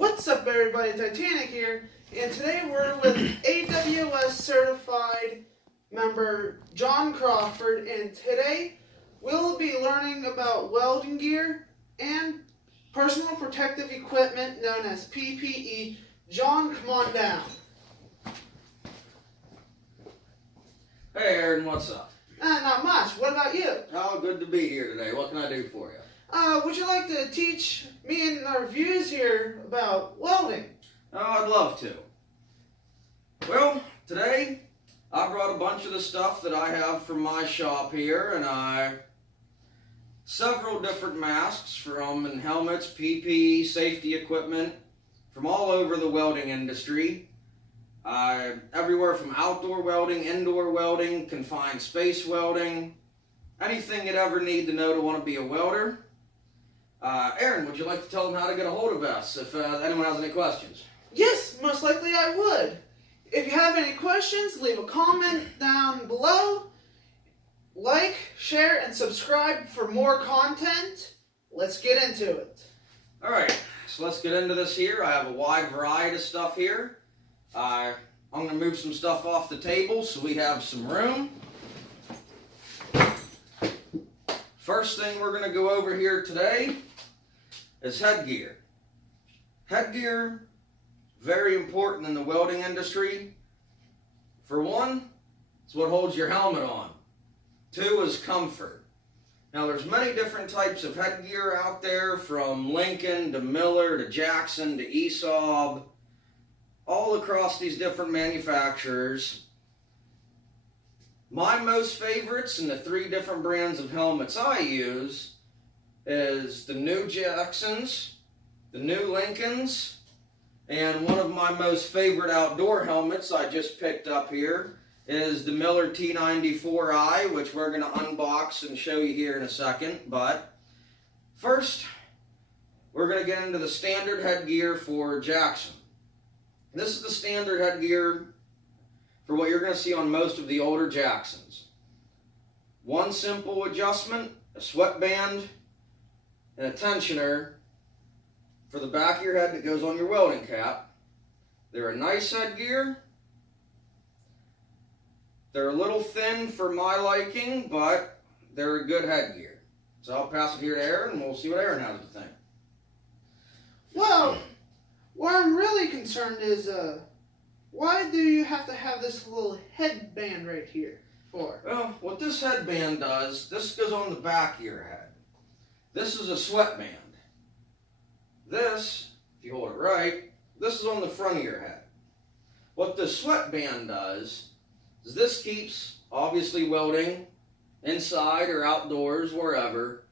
What's up, everybody? Titanic here, and today we're with AWS certified member John Crawford, and today we'll be learning about welding gear and personal protective equipment known as PPE. John, come on down. Hey Aaron, what's up? Not much. What about you? Oh, good to be here today. What can I do for you? Would you like to teach me and our viewers here about welding? Oh, I'd love to. Well, today I brought a bunch of the stuff that I have from my shop here, and several different masks and helmets, PPE, safety equipment from all over the welding industry. Everywhere from outdoor welding, indoor welding, confined space welding, anything you'd ever need to know to want to be a welder. Aaron, would you like to tell them how to get a hold of us if anyone has any questions? Yes, most likely I would. If you have any questions, leave a comment down below. Like, share, and subscribe for more content. Let's get into it. Alright, so let's get into this here. I have a wide variety of stuff here. I'm going to move some stuff off the table so we have some room. First thing we're going to go over here today is headgear. Headgear, very important in the welding industry. For one, it's what holds your helmet on. Two is comfort. Now there's many different types of headgear out there, from Lincoln to Miller to Jackson to ESAB, all across these different manufacturers. My most favorites in the three different brands of helmets I use is the new Jacksons, the new Lincolns, and one of my most favorite outdoor helmets I just picked up here is the Miller T94i, which we're going to unbox and show you here in a second. But first, we're going to get into the standard headgear for Jackson. This is the standard headgear for what you're going to see on most of the older Jacksons. One simple adjustment, a sweatband, and a tensioner for the back of your head that goes on your welding cap. They're a nice headgear. They're a little thin for my liking, but they're a good headgear. So I'll pass it here to Aaron, and we'll see what Aaron has to think. Well, what I'm really concerned is, why do you have to have this little headband right here for? Well, what this headband does, this goes on the back of your head. This is a sweatband. This, if you hold it right, this is on the front of your head. What the sweatband does is this keeps, obviously, welding inside or outdoors, wherever,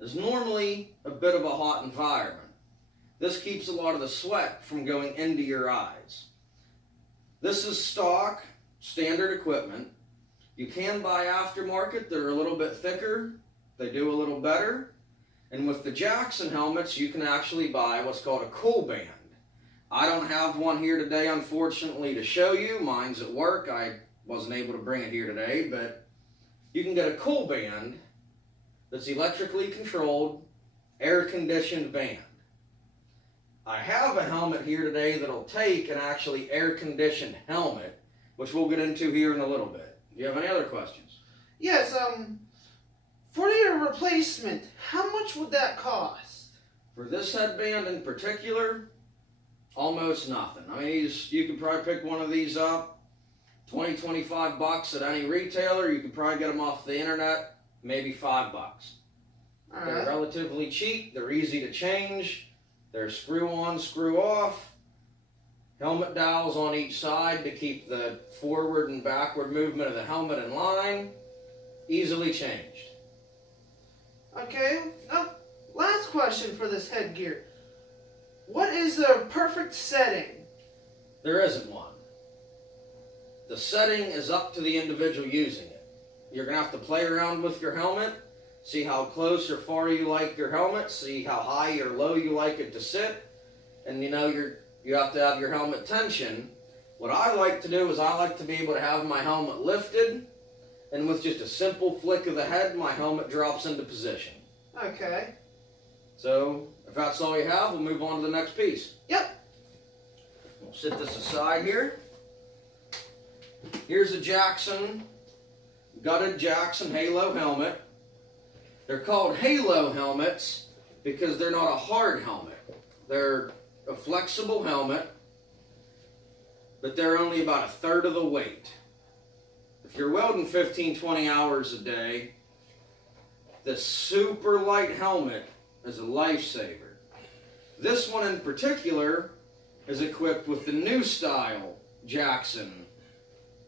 is normally a bit of a hot environment. This keeps a lot of the sweat from going into your eyes. This is stock, standard equipment. You can buy aftermarket. They're a little bit thicker. They do a little better. And with the Jackson helmets, you can actually buy what's called a cool band. I don't have one here today, unfortunately, to show you. Mine's at work. I wasn't able to bring it here today, but you can get a cool band that's electrically controlled, air-conditioned band. I have a helmet here today that'll take an actually air-conditioned helmet, which we'll get into here in a little bit. Do you have any other questions? Yes, for your replacement, how much would that cost? For this headband in particular, almost nothing. I mean, you could probably pick one of these up, $20-25 at any retailer. You could probably get them off the internet, maybe $5. All right. They're relatively cheap. They're easy to change. They're screw on, screw off. Helmet dowels on each side to keep the forward and backward movement of the helmet in line. Easily changed. Okay, now, last question for this headgear. What is the perfect setting? There isn't one. The setting is up to the individual using it. You're going to have to play around with your helmet, see how close or far you like your helmet, see how high or low you like it to sit, and you have to have your helmet tension. What I like to do is I like to be able to have my helmet lifted, and with just a simple flick of the head, my helmet drops into position. Okay. So, if that's all you have, we'll move on to the next piece. Yep. We'll set this aside here. Here's a gutted Jackson Halo helmet. They're called Halo helmets because they're not a hard helmet. They're a flexible helmet, but they're only about a third of the weight. If you're welding 15-20 hours a day, this super light helmet is a lifesaver. This one in particular is equipped with the new style Jackson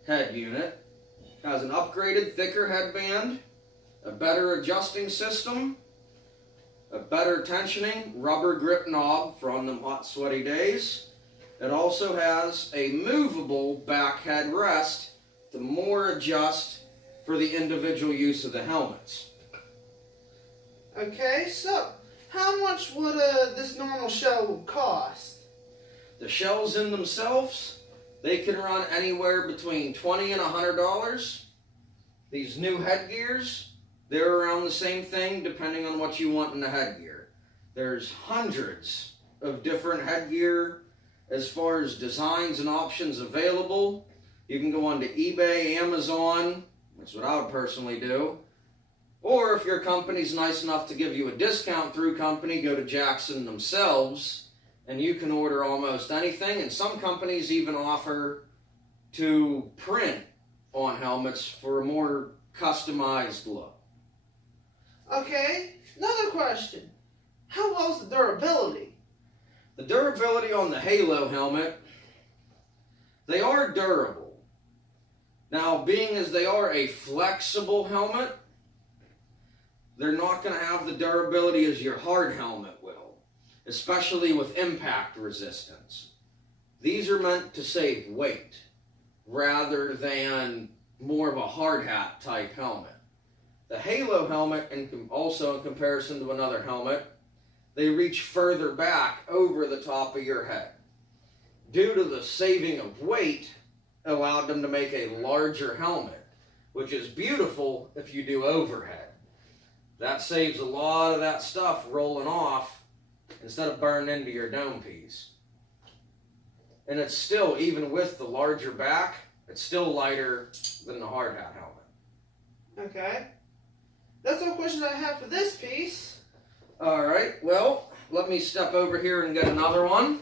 head unit. It has an upgraded, thicker headband, a better adjusting system, a better tensioning rubber grip knob for on them hot, sweaty days. It also has a movable back head rest to more adjust for the individual use of the helmets. Okay, so how much would this normal shell cost? The shells in themselves, they can run anywhere between $20 and $100. These new headgears, they're around the same thing depending on what you want in the headgear. There's hundreds of different headgear as far as designs and options available. You can go onto eBay, Amazon, that's what I would personally do. Or if your company's nice enough to give you a discount through company, go to Jackson themselves and you can order almost anything. And some companies even offer to print on helmets for a more customized look. Okay, another question. How well's the durability? The durability on the Halo helmet, they are durable. Now, being as they are a flexible helmet, they're not going to have the durability as your hard helmet will, especially with impact resistance. These are meant to save weight rather than more of a hard hat type helmet. The Halo helmet, also in comparison to another helmet, they reach further back over the top of your head. Due to the saving of weight, allowed them to make a larger helmet, which is beautiful if you do overhead. That saves a lot of that stuff rolling off instead of burning into your dome piece. And it's still, even with the larger back, it's still lighter than the hard hat helmet. Okay. That's all questions I have for this piece. Alright, well, let me step over here and get another one.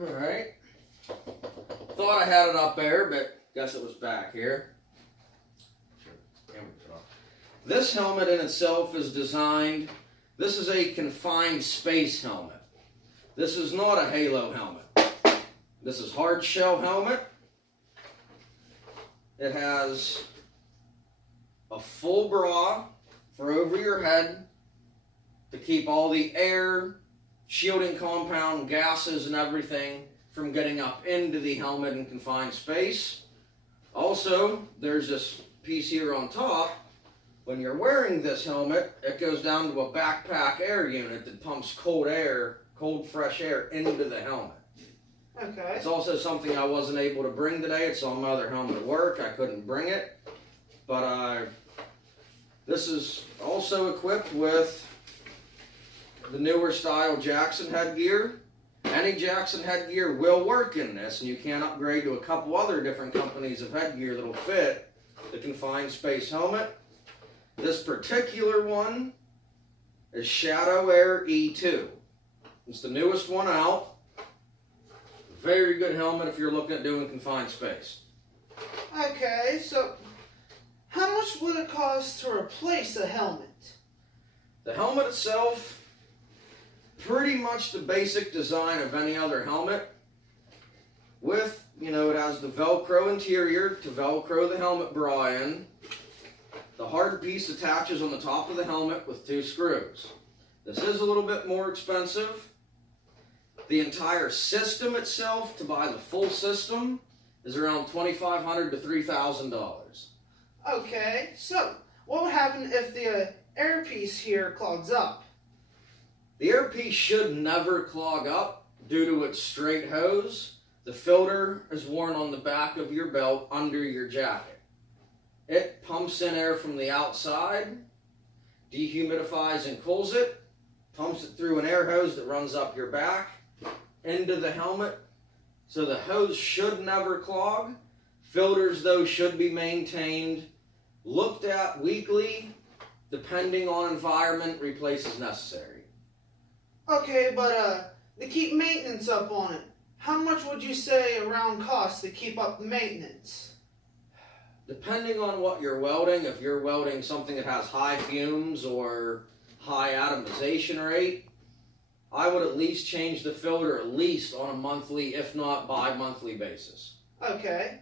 Alright. Thought I had it up there, but guess it was back here. This helmet in itself is designed, this is a confined space helmet. This is not a Halo helmet. This is hard shell helmet. It has a full bra for over your head to keep all the air, shielding compound, gases, and everything from getting up into the helmet in confined space. Also, there's this piece here on top. When you're wearing this helmet, it goes down to a backpack air unit that pumps cold air, cold fresh air into the helmet. Okay. It's also something I wasn't able to bring today. It's on my other helmet at work. I couldn't bring it. But this is also equipped with the newer style Jackson headgear. Any Jackson headgear will work in this, and you can upgrade to a couple other different companies of headgear that'll fit the confined space helmet. This particular one is Shadow Air E2. It's the newest one out. Very good helmet if you're looking at doing confined space. Okay, so how much would it cost to replace a helmet? The helmet itself, pretty much the basic design of any other helmet. With, it has the Velcro interior to Velcro the helmet bra in. The hard piece attaches on the top of the helmet with 2 screws. This is a little bit more expensive. The entire system itself, to buy the full system, is around $2,500 to $3,000. Okay, so what would happen if the air piece here clogs up? The air piece should never clog up due to its straight hose. The filter is worn on the back of your belt under your jacket. It pumps in air from the outside, dehumidifies and cools it, pumps it through an air hose that runs up your back, into the helmet. So the hose should never clog. Filters, though, should be maintained, looked at weekly, depending on environment, replace as necessary. Okay, but to keep maintenance up on it, how much would you say around cost to keep up the maintenance? Depending on what you're welding, if you're welding something that has high fumes or high atomization rate, I would at least change the filter at least on a monthly, if not bi-monthly basis. Okay.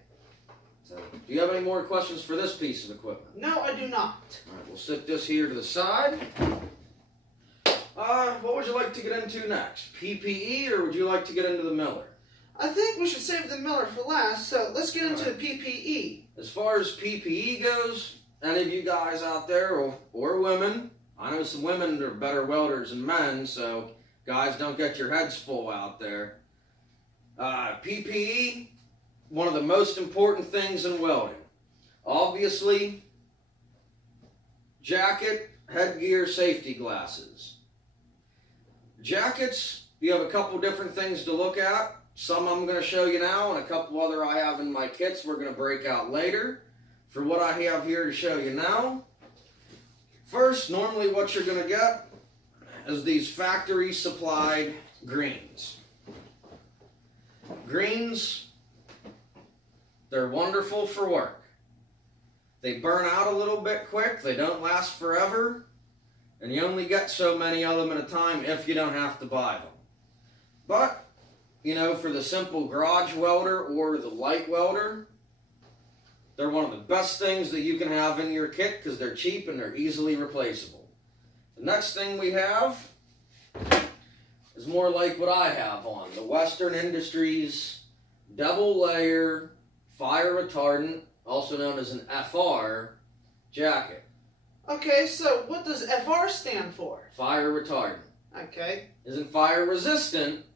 So, do you have any more questions for this piece of equipment? No, I do not. All right, we'll set this here to the side. What would you like to get into next? PPE, or would you like to get into the miller? I think we should save the miller for last, so let's get into PPE. As far as PPE goes, any of you guys out there, or women, I know some women are better welders than men, so guys, don't get your heads full out there. PPE, one of the most important things in welding. Obviously, jacket, headgear, safety glasses. Jackets, you have a couple different things to look at. Some I'm going to show you now, and a couple other I have in my kits we're going to break out later. For what I have here to show you now, first, normally what you're going to get is these factory supplied greens. Greens, they're wonderful for work. They burn out a little bit quick, they don't last forever, and you only get so many of them at a time if you don't have to buy them. But, you know, for the simple garage welder or the light welder, they're one of the best things that you can have in your kit because they're cheap and they're easily replaceable. The next thing we have is more like what I have on, the Western Industries double layer fire retardant, also known as an FR, jacket. Okay, so what does FR stand for? Fire retardant. Okay. Isn't fire resistant,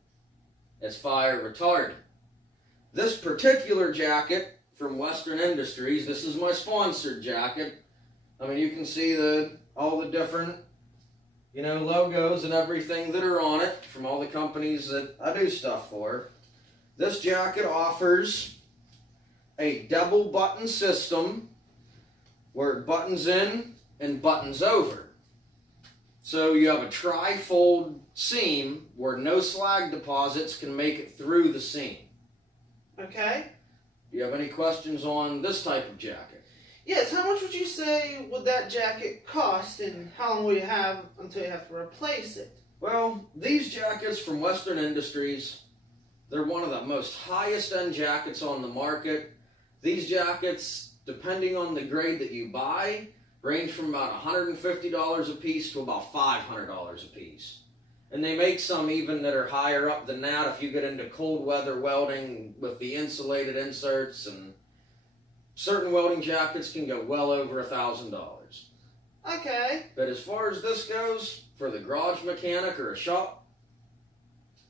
it's fire retardant. This particular jacket from Western Industries, this is my sponsored jacket. I mean, you can see all the different, you know, logos and everything that are on it from all the companies that I do stuff for. This jacket offers a double button system where it buttons in and buttons over. So you have a tri-fold seam where no slag deposits can make it through the seam. Okay. Do you have any questions on this type of jacket? Yes, how much would you say would that jacket cost, and how long will you have until you have to replace it? Well, these jackets from Western Industries, they're one of the most highest end jackets on the market. These jackets, depending on the grade that you buy, range from about $150 a piece to about $500 a piece. And they make some even that are higher up than that if you get into cold weather welding with the insulated inserts, and certain welding jackets can go well over $1,000. Okay. But as far as this goes, for the garage mechanic or a shop,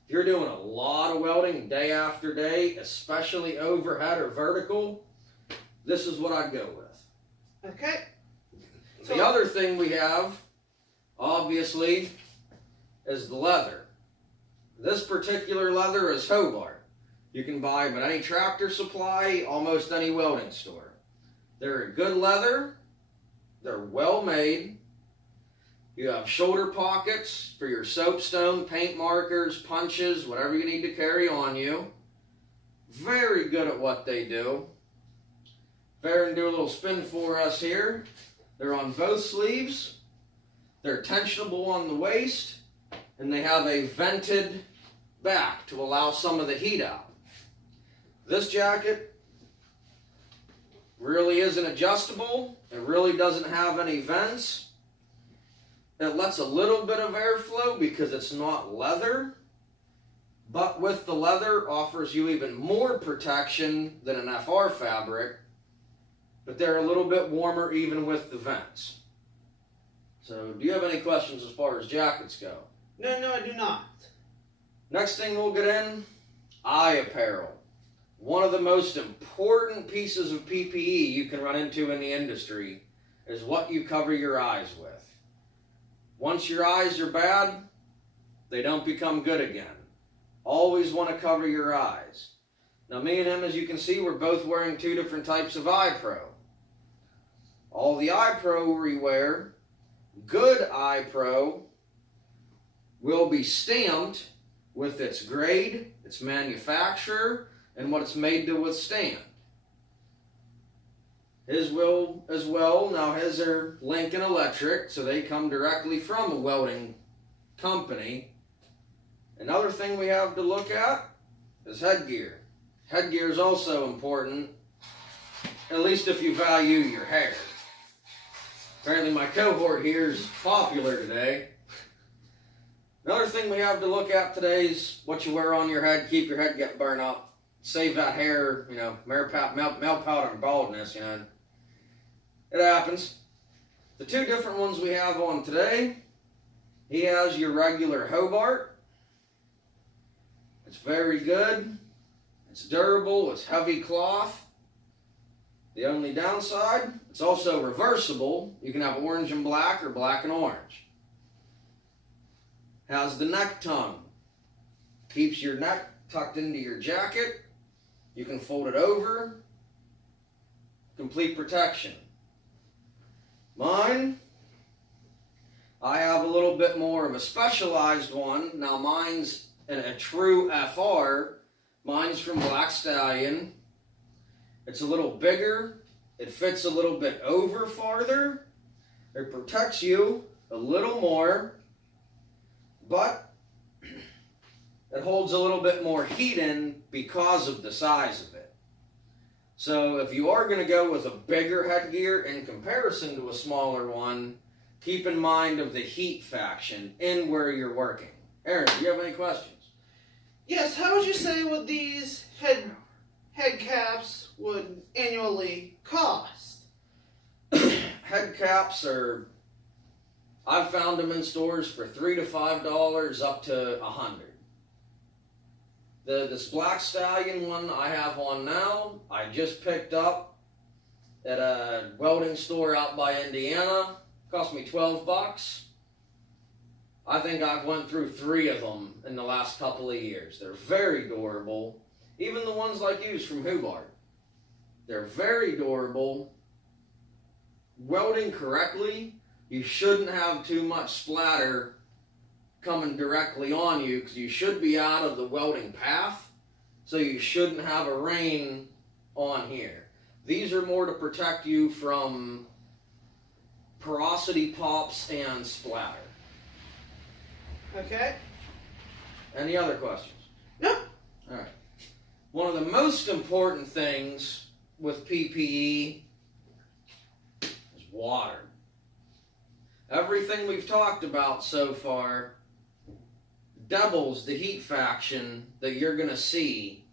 if you're doing a lot of welding day after day, especially overhead or vertical, this is what I'd go with. Okay. The other thing we have, obviously, is the leather. This particular leather is Hobart. You can buy them at any tractor supply, almost any welding store. They're a good leather. They're well made. You have shoulder pockets for your soapstone, paint markers, punches, whatever you need to carry on you. Very good at what they do. Fair and do a little spin for us here. They're on both sleeves. They're tensionable on the waist. And they have a vented back to allow some of the heat out. This jacket really isn't adjustable. It really doesn't have any vents. It lets a little bit of airflow because it's not leather. But with the leather, offers you even more protection than an FR fabric. But they're a little bit warmer even with the vents. So, do you have any questions as far as jackets go? No, I do not. Next thing we'll get in, eye apparel. one of the most important pieces of PPE you can run into in the industry is what you cover your eyes with. Once your eyes are bad, they don't become good again. Always want to cover your eyes. Now me and him, as you can see, we're both wearing two different types of eye pro. All the eye pro we wear, good eye pro, will be stamped with its grade, its manufacturer, and what it's made to withstand. His will as well. Now his are Lincoln Electric, so they come directly from a welding company. Another thing we have to look at is headgear. Headgear is also important, at least if you value your hair. Apparently my cohort here is popular today. Another thing we have to look at today is what you wear on your head. Keep your head getting burned up. Save that hair, male powder and baldness, It happens. The two different ones we have on today, he has your regular Hobart. It's very good. It's durable. It's heavy cloth. The only downside, it's also reversible. You can have orange and black or black and orange. Has the neck tongue. Keeps your neck tucked into your jacket. You can fold it over. Complete protection. Mine, I have a little bit more of a specialized one. Now mine's a true FR. Mine's from Black Stallion. It's a little bigger. It fits a little bit over farther. It protects you a little more, but it holds a little bit more heat in because of the size of it. So if you are going to go with a bigger headgear in comparison to a smaller one, keep in mind of the heat faction in where you're working. Aaron, do you have any questions? Yes, how would you say would these head caps would annually cost? Head caps are, I've found them in stores for $3 to $5 up to $100. This Black Stallion one I have on now, I just picked up at a welding store out by Indiana. Cost me $12. I think I've went through 3 of them in the last couple of years. They're very durable. Even the ones like yours from Hubart. They're very durable. Welding correctly, you shouldn't have too much splatter coming directly on you because you should be out of the welding path, so you shouldn't have a rain on here. These are more to protect you from porosity pops and splatter. Okay. Any other questions? No. All right. One of the most important things with PPE is water. Everything we've talked about so far doubles the heat faction that you're going to see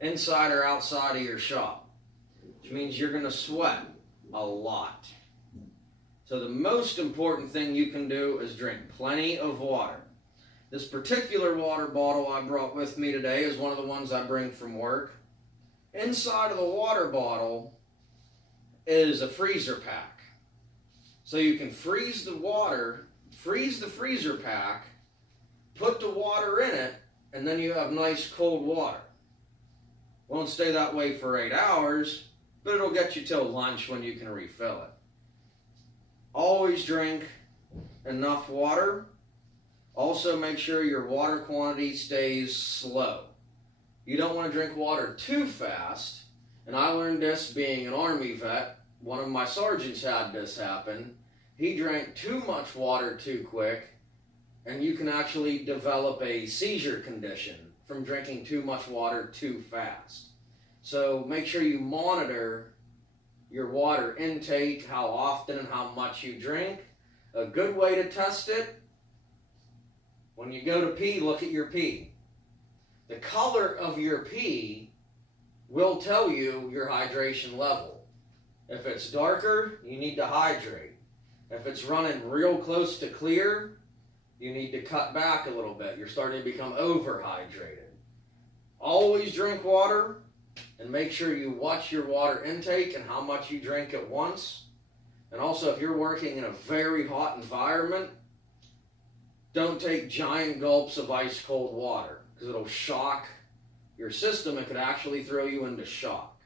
inside or outside of your shop, which means you're going to sweat a lot. So the most important thing you can do is drink plenty of water. This particular water bottle I brought with me today is one of the ones I bring from work. Inside of the water bottle is a freezer pack. So you can freeze the water, freeze the freezer pack, put the water in it, and then you have nice cold water. Won't stay that way for 8 hours, but it'll get you till lunch when you can refill it. Always drink enough water. Also make sure your water quantity stays slow. You don't want to drink water too fast, and I learned this being an Army vet. One of my sergeants had this happen. He drank too much water too quick, and you can actually develop a seizure condition from drinking too much water too fast. So make sure you monitor your water intake, how often and how much you drink. A good way to test it, when you go to pee, look at your pee. The color of your pee will tell you your hydration level. If it's darker, you need to hydrate. If it's running real close to clear, you need to cut back a little bit. You're starting to become overhydrated. Always drink water. and make sure you watch your water intake and how much you drink at once. And also, if you're working in a very hot environment, don't take giant gulps of ice cold water because it'll shock your system. It could actually throw you into shock.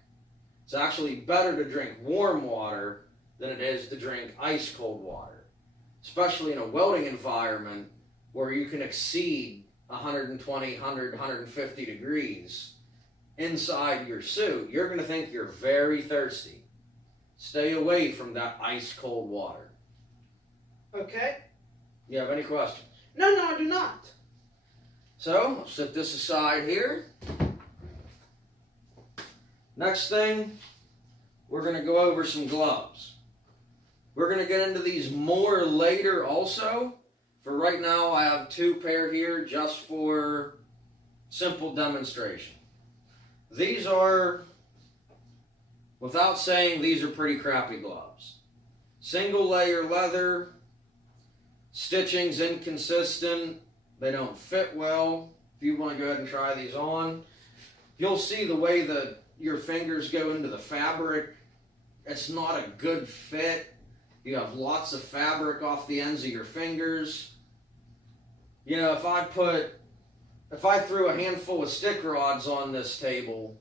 It's actually better to drink warm water than it is to drink ice cold water, especially in a welding environment where you can exceed 120, 100, 150 degrees inside your suit. You're going to think you're very thirsty. Stay away from that ice cold water. Okay. You have any questions? No, I do not. So, I'll set this aside here. Next thing, we're going to go over some gloves. We're going to get into these more later also. For right now, I have 2 pair here just for simple demonstration. These are, without saying, these are pretty crappy gloves. Single layer leather, stitching's inconsistent, they don't fit well. If you want to go ahead and try these on, you'll see the way that your fingers go into the fabric. It's not a good fit. You have lots of fabric off the ends of your fingers. You know, if I threw a handful of stick rods on this table,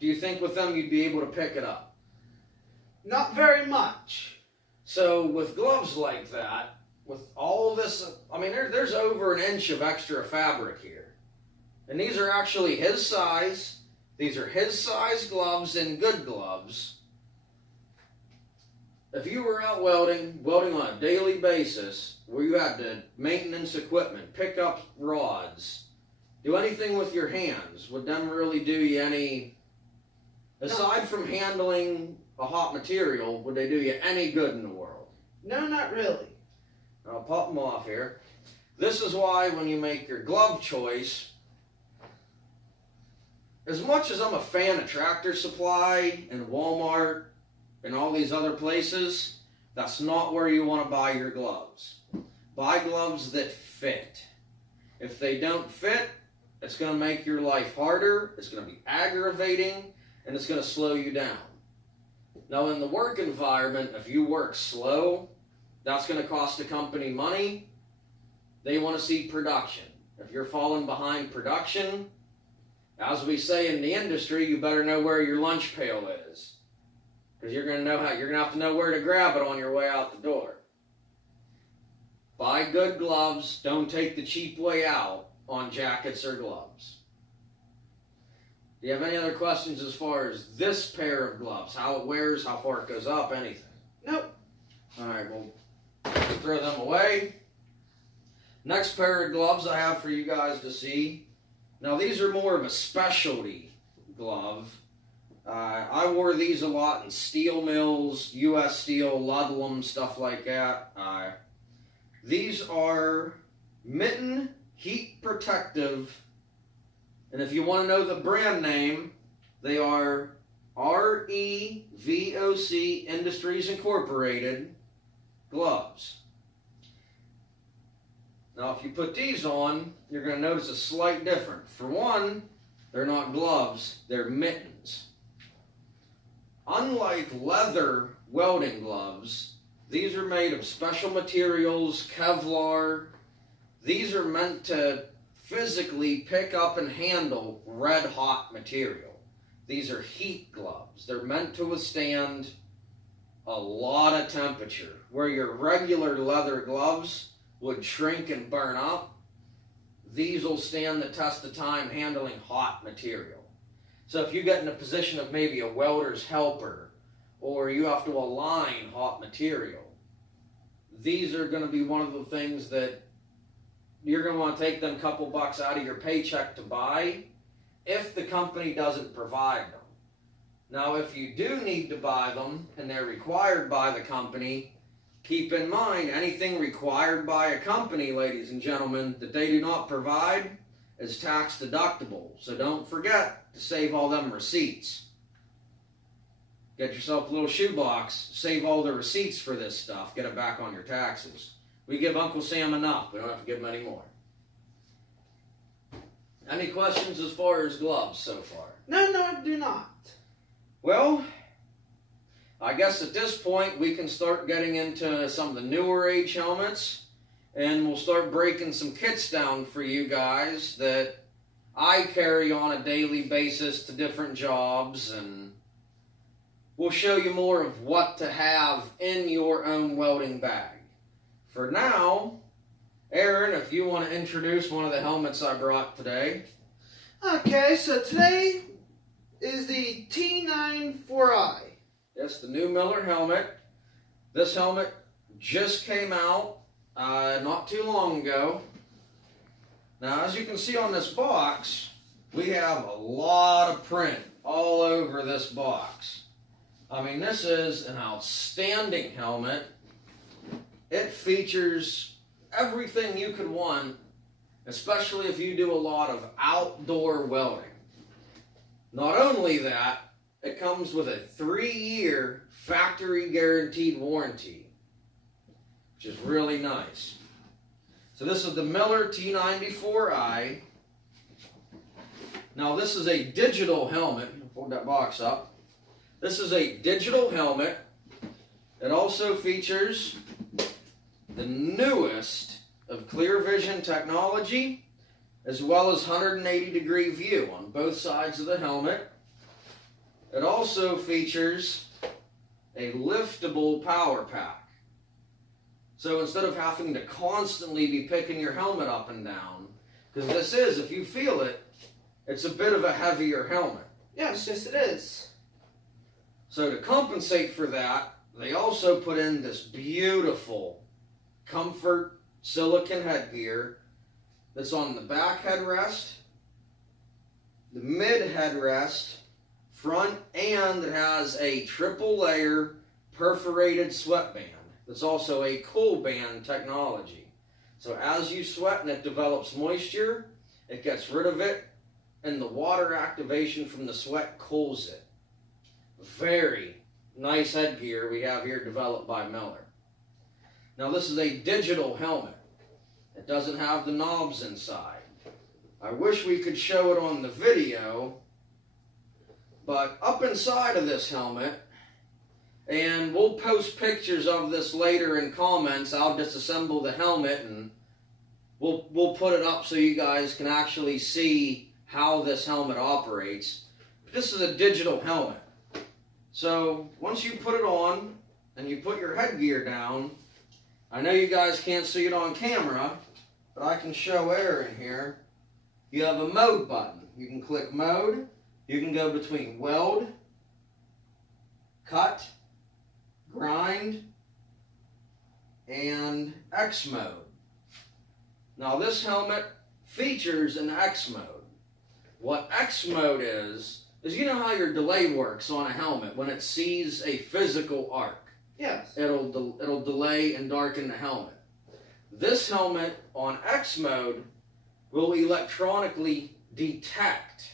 do you think with them you'd be able to pick it up? Not very much. So with gloves like that, with all this, I mean, there's over an inch of extra fabric here. And these are actually his size. These are his size gloves and good gloves. If you were out welding on a daily basis, where you had to maintenance equipment, pick up rods, do anything with your hands, would them really do you any, aside from handling a hot material, would they do you any good in the world? No, not really. I'll pop them off here. This is why when you make your glove choice, as much as I'm a fan of Tractor Supply and Walmart and all these other places, that's not where you want to buy your gloves. Buy gloves that fit. If they don't fit, it's going to make your life harder, it's going to be aggravating, and it's going to slow you down. Now in the work environment, if you work slow, that's going to cost the company money. They want to see production. If you're falling behind production, as we say in the industry, you better know where your lunch pail is. Because you're going to have to know where to grab it on your way out the door. Buy good gloves. Don't take the cheap way out on jackets or gloves. Do you have any other questions as far as this pair of gloves? How it wears, how far it goes up, anything? Nope. Alright, we'll throw them away. Next pair of gloves I have for you guys to see. Now these are more of a specialty glove. I wore these a lot in steel mills, U.S. Steel, Ludlam, stuff like that. These are mitten heat protective, and if you want to know the brand name, they are REVOC Industries Incorporated gloves. Now if you put these on, you're going to notice a slight difference. For one, they're not gloves, they're mittens. Unlike leather welding gloves, these are made of special materials, Kevlar. These are meant to physically pick up and handle red hot material. These are heat gloves. They're meant to withstand a lot of temperature. Where your regular leather gloves would shrink and burn up, these will stand the test of time handling hot material. So if you get in a position of maybe a welder's helper, or you have to align hot material, these are going to be one of the things that you're going to want to take them couple bucks out of your paycheck to buy if the company doesn't provide them. Now, if you do need to buy them and they're required by the company, keep in mind anything required by a company, ladies and gentlemen, that they do not provide is tax deductible. So don't forget to save all them receipts. Get yourself a little shoebox, save all the receipts for this stuff, get it back on your taxes. We give Uncle Sam enough, we don't have to give him any more. Any questions as far as gloves so far? No, I do not. Well, I guess at this point we can start getting into some of the newer age helmets, and we'll start breaking some kits down for you guys that I carry on a daily basis to different jobs, and we'll show you more of what to have in your own welding bag. For now, Aaron, if you want to introduce one of the helmets I brought today. Okay, so today is the T94i. Yes, the new Miller helmet. This helmet just came out not too long ago. Now, as you can see on this box, we have a lot of print all over this box. I mean, this is an outstanding helmet. It features everything you could want, especially if you do a lot of outdoor welding. Not only that, it comes with a 3-year factory guaranteed warranty, which is really nice. So this is the Miller T94i. Now this is a digital helmet. Hold that box up. This is a digital helmet. It also features the newest of clear vision technology, as well as 180-degree view on both sides of the helmet. It also features a liftable power pack. So instead of having to constantly be picking your helmet up and down, because this is, if you feel it, it's a bit of a heavier helmet. Yes, yes it is. So to compensate for that, they also put in this beautiful comfort silicone headgear that's on the back headrest, the mid headrest, front, and it has a triple layer perforated sweatband. That's also a cool band technology. So as you sweat and it develops moisture, it gets rid of it, and the water activation from the sweat cools it. Very nice headgear we have here developed by Miller. Now this is a digital helmet. It doesn't have the knobs inside. I wish we could show it on the video, but up inside of this helmet, and we'll post pictures of this later in comments. I'll disassemble the helmet and we'll put it up so you guys can actually see how this helmet operates. This is a digital helmet. So once you put it on and you put your headgear down, I know you guys can't see it on camera, but I can show Aaron here. You have a mode button. You can click mode. You can go between weld, cut, grind, and X mode. Now this helmet features an X mode. What X mode is you know how your delay works on a helmet when it sees a physical arc. Yes. It'll delay and darken the helmet. This helmet on X mode will electronically detect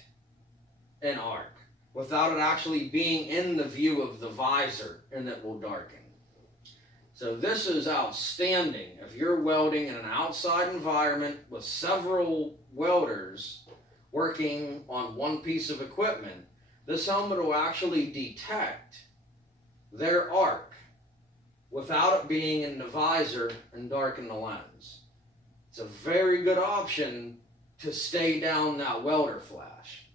an arc without it actually being in the view of the visor, and it will darken. So this is outstanding if you're welding in an outside environment with several welders working on one piece of equipment. This helmet will actually detect their arc without it being in the visor and darken the lens. It's a very good option to stay down that welder flash.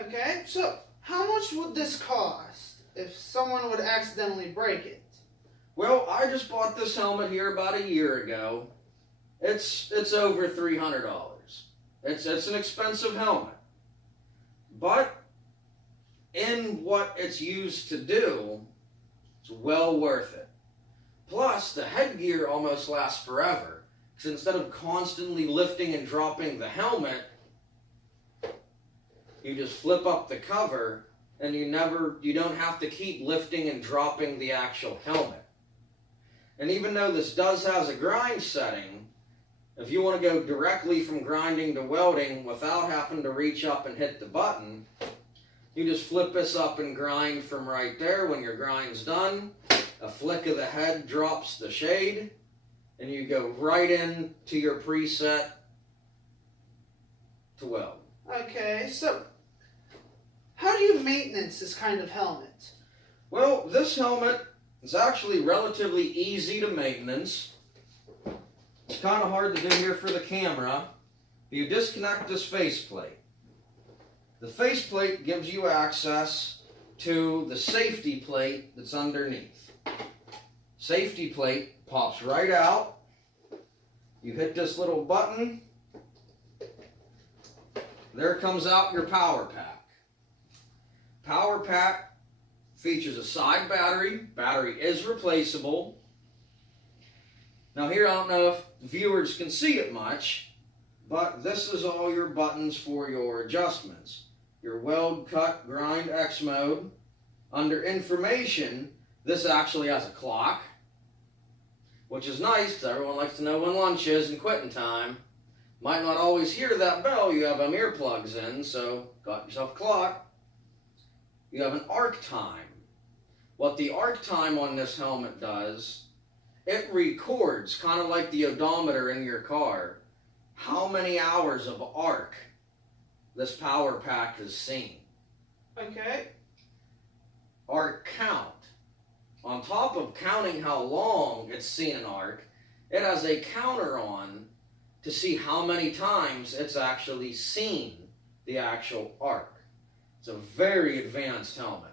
Okay, so how much would this cost if someone would accidentally break it? Well, I just bought this helmet here about a year ago. It's over $300. It's an expensive helmet. But in what it's used to do, it's well worth it. Plus, the headgear almost lasts forever. Because instead of constantly lifting and dropping the helmet, you just flip up the cover and you don't have to keep lifting and dropping the actual helmet. And even though this does have a grind setting, if you want to go directly from grinding to welding without having to reach up and hit the button, you just flip this up and grind from right there. When your grind's done, a flick of the head drops the shade, and you go right in to your preset to weld. Okay, so how do you maintenance this kind of helmet? Well, this helmet is actually relatively easy to maintenance. It's kind of hard to do here for the camera. You disconnect this faceplate. The faceplate gives you access to the safety plate that's underneath. Safety plate pops right out. You hit this little button. There comes out your power pack. Power pack features a side battery. Battery is replaceable. Now here, I don't know if viewers can see it much, but this is all your buttons for your adjustments. Your weld, cut, grind, X mode. Under information, this actually has a clock, which is nice because everyone likes to know when lunch is and quitting time. Might not always hear that bell. You have them earplugs in, so got yourself a clock. You have an arc time. What the arc time on this helmet does, it records, kind of like the odometer in your car, how many hours of arc this power pack has seen. Okay. Arc count. On top of counting how long it's seen an arc, it has a counter on to see how many times it's actually seen the actual arc. It's a very advanced helmet.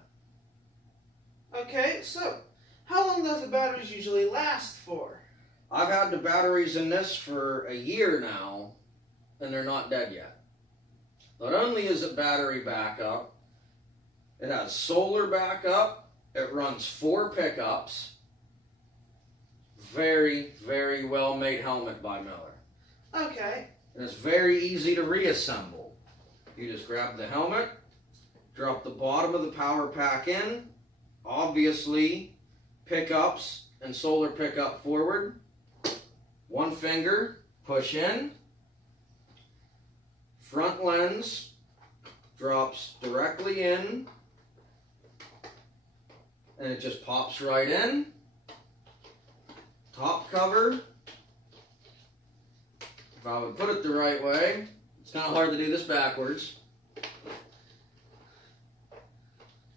Okay, so how long does the batteries usually last for? I've had the batteries in this for a year now, and they're not dead yet. Not only is it battery backup, it has solar backup, it runs 4 pickups. Very, very well made helmet by Miller. Okay. And it's very easy to reassemble. You just grab the helmet, drop the bottom of the power pack in, obviously pickups and solar pickup forward, 1 finger, push in, front lens drops directly in, and it just pops right in. Top cover, if I would put it the right way, it's kind of hard to do this backwards.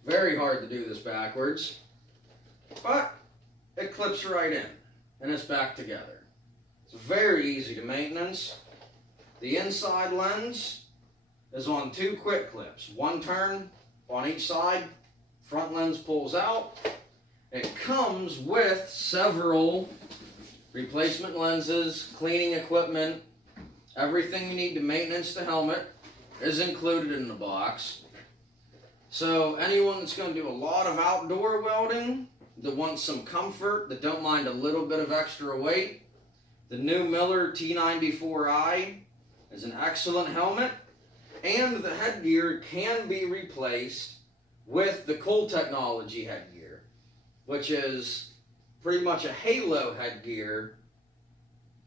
Very hard to do this backwards, but it clips right in, and it's back together. It's very easy to maintenance. The inside lens is on 2 quick clips. 1 turn on each side, front lens pulls out. It comes with several replacement lenses, cleaning equipment, everything you need to maintenance the helmet is included in the box. So anyone that's going to do a lot of outdoor welding, that wants some comfort, that don't mind a little bit of extra weight, the new Miller T94i is an excellent helmet, and the headgear can be replaced with the Cool Technology headgear, which is pretty much a halo headgear.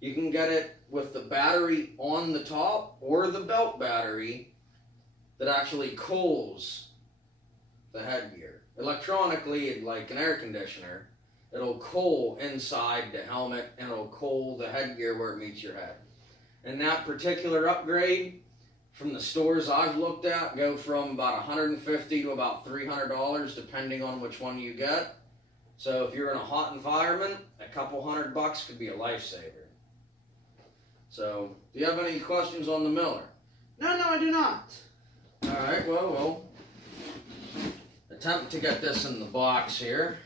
You can get it with the battery on the top or the belt battery that actually cools the headgear. Electronically, like an air conditioner, it'll cool inside the helmet and it'll cool the headgear where it meets your head. And that particular upgrade from the stores I've looked at go from about $150 to about $300 depending on which one you get. So if you're in a hot environment, a couple $100 could be a lifesaver. So, do you have any questions on the Miller? No, I do not. Alright, well, we'll attempt to get this in the box here.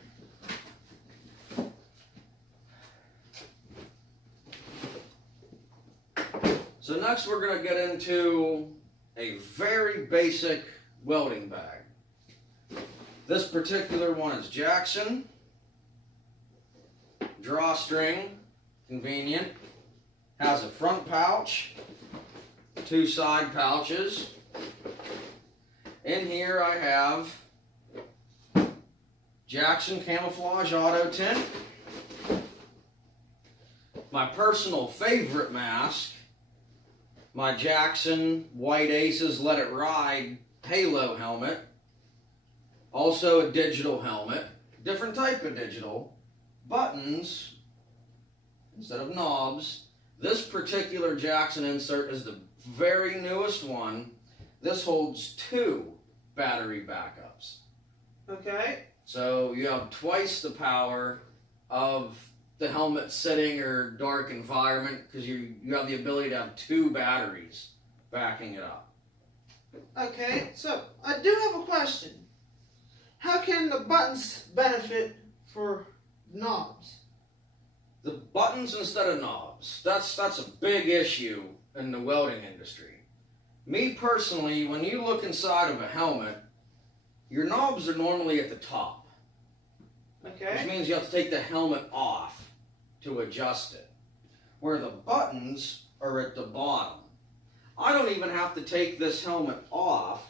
So next we're going to get into a very basic welding bag. This particular one is Jackson. Drawstring, convenient. Has a front pouch, 2 side pouches. In here I have Jackson Camouflage Auto Tint. My personal favorite mask, my Jackson White Aces Let It Ride Halo helmet. Also a digital helmet, different type of digital. Buttons instead of knobs. This particular Jackson insert is the very newest one. this holds 2 battery backups. Okay. So you have twice the power of the helmet sitting or dark environment because you have the ability to have 2 batteries backing it up. Okay, so I do have a question. How can the buttons benefit for knobs? The buttons instead of knobs, that's a big issue in the welding industry. Me personally, when you look inside of a helmet, your knobs are normally at the top. Okay. Which means you have to take the helmet off to adjust it. Where the buttons are at the bottom. I don't even have to take this helmet off.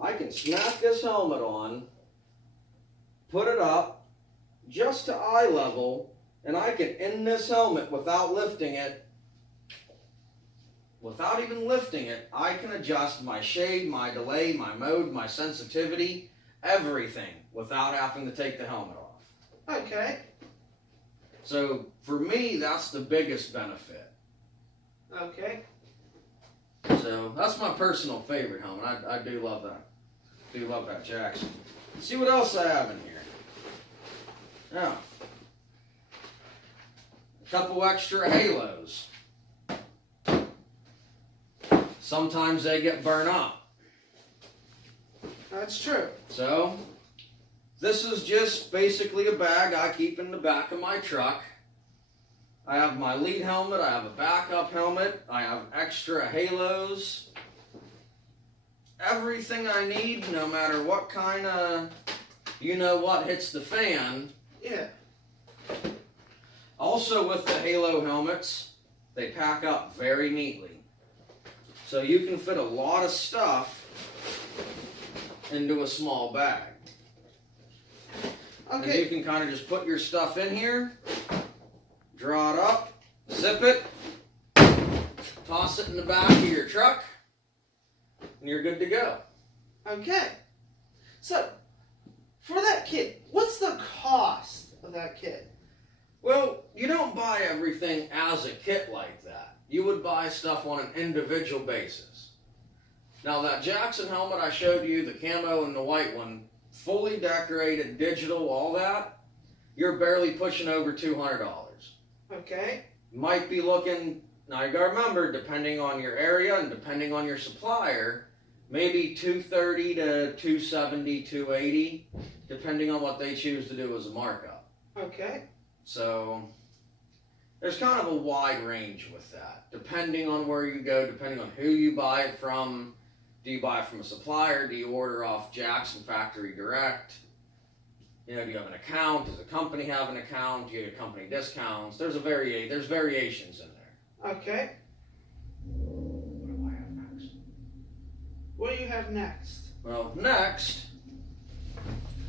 I can snap this helmet on, put it up just to eye level, and I can end this helmet without lifting it. Without even lifting it, I can adjust my shade, my delay, my mode, my sensitivity, everything without having to take the helmet off. Okay. So for me, that's the biggest benefit. Okay. So that's my personal favorite helmet. I do love that. Do love that Jackson. Let's see what else I have in here. Now, a couple extra halos. Sometimes they get burnt up. That's true. So, this is just basically a bag I keep in the back of my truck. I have my lead helmet, I have a backup helmet, I have extra halos. Everything I need, no matter what kind of, what hits the fan. Yeah. Also with the halo helmets, they pack up very neatly. So you can fit a lot of stuff into a small bag. And Okay. you can kind of just put your stuff in here, draw it up, zip it, toss it in the back of your truck, and you're good to go. Okay. So, for that kit, what's the cost of that kit? Well, you don't buy everything as a kit like that. You would buy stuff on an individual basis. Now that Jackson helmet I showed you, the camo and the white one, fully decorated, digital, all that, you're barely pushing over $200. Okay. Might be looking, now you gotta remember, depending on your area and depending on your supplier, maybe $230 to $270, $280, depending on what they choose to do as a markup. Okay. So, there's kind of a wide range with that, depending on where you go, depending on who you buy it from. Do you buy it from a supplier? Do you order off Jackson Factory Direct? Do you have an account? Does a company have an account? Do you get company discounts? There's variations in there. Okay. What do I have next? What do you have next? Well, next,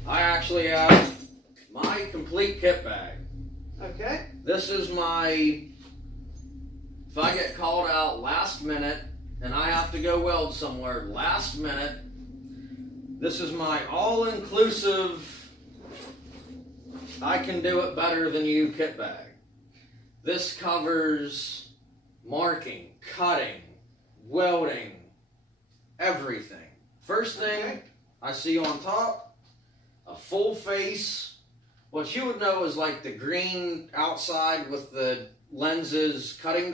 I actually have my complete kit bag. Okay. This is my, if I get called out last minute and I have to go weld somewhere last minute, this is my all-inclusive, I can do it better than you kit bag. This covers marking, cutting, welding, everything. First thing I see on top, a full face. What you would know is like the green outside with the lenses cutting